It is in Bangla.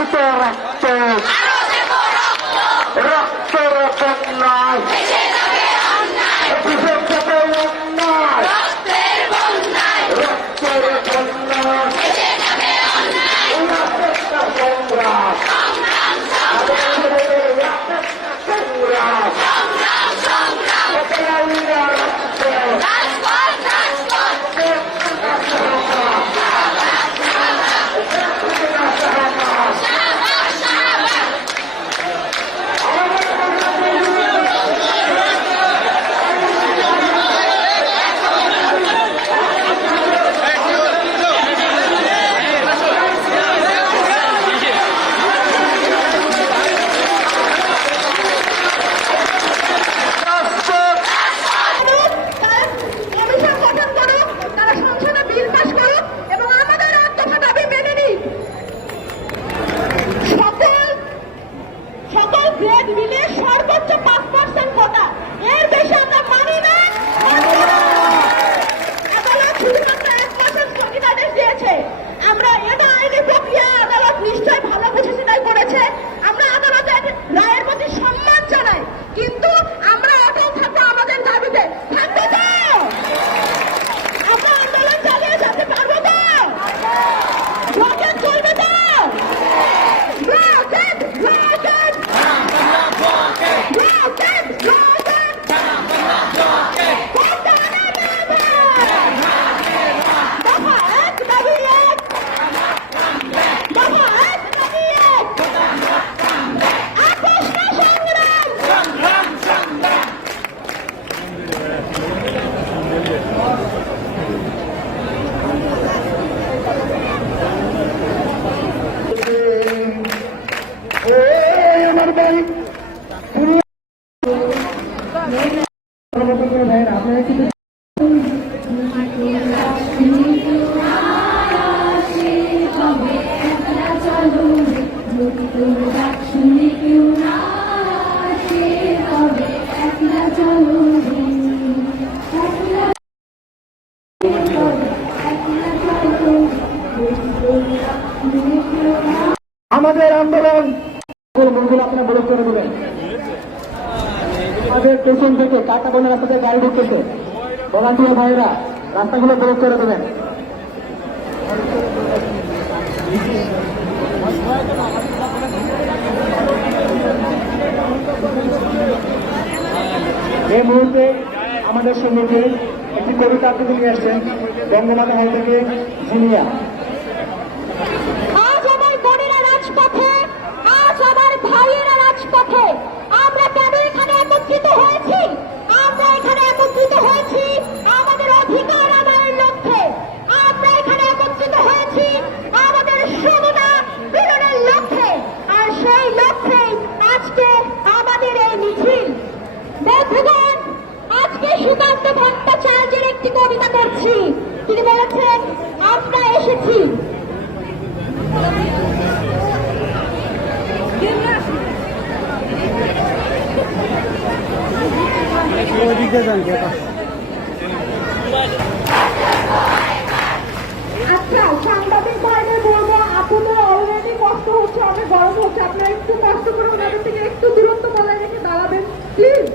রক্ত রক্ত রক্ত বন্যায় অভিযোগ যাবে অন্যায় রক্তের বন্যায় সংগ্রাম সর্বোচ্চ 5% কোটা, এর বেশি আমরা মানি না। আদালত শুধুমাত্র 1 মাসের স্থগিতাদেশ দিয়েছে। আমরা এটা আইনি প্রক্রিয়া, আদালত নিশ্চয় ভালো বুঝেছে তাই করেছে। আমরা আদালতের রায়ের প্রতি সম্মান জানাই, কিন্তু আমরা অটল থাকবো আমাদের দাবিতে। থাকবে তো? আমরা আন্দোলন চালিয়ে যেতে পারবো তো? রকেট চলবে তো? রকেট রকেট আমার ভাই আপনারা কিন্তু আমাদের আন্দোলন আপনারা বলে করে দেবেন। আমাদের পেছন থেকে কাটা বনের রাস্তাতে গাড়ি ঢুকতেছে, ভলান্টিয়ার ভাইরা রাস্তাগুলো ব্লক করে দেবেন। এই মুহূর্তে আমাদের সঙ্গে একটি কবিতা আবৃত্তি নিয়ে আসছেন বঙ্গমাতা হল থেকে জিনিয়া। আজ আমার বোনেরা রাজপথে, আজ আমার ভাইয়েরা রাজপথে, আমরা কেন এখানে একত্রিত হয়েছি? আমরা এখানে একত্রিত হয়েছি আমাদের অধিকার আদায়ের লক্ষ্যে। আমরা এখানে একত্রিত হয়েছি আমাদের সমতা পূরণের লক্ষ্যে। আর সেই লক্ষ্যে আজকে আমাদের এই মিছিল। বন্ধুগণ, আজকে সুকান্ত ভট্টাচার্যের একটি কবিতা করছি। তিনি বলেছেন, আমরা এসেছি আচ্ছা সাংবাদিক ভাইদের বলবো, আপনাদের অলরেডি কষ্ট হচ্ছে, অনেক গরম হচ্ছে, আপনারা একটু কষ্ট করে ওনাদের থেকে একটু দূরত্ব বজায় রেখে দাঁড়াবেন প্লিজ।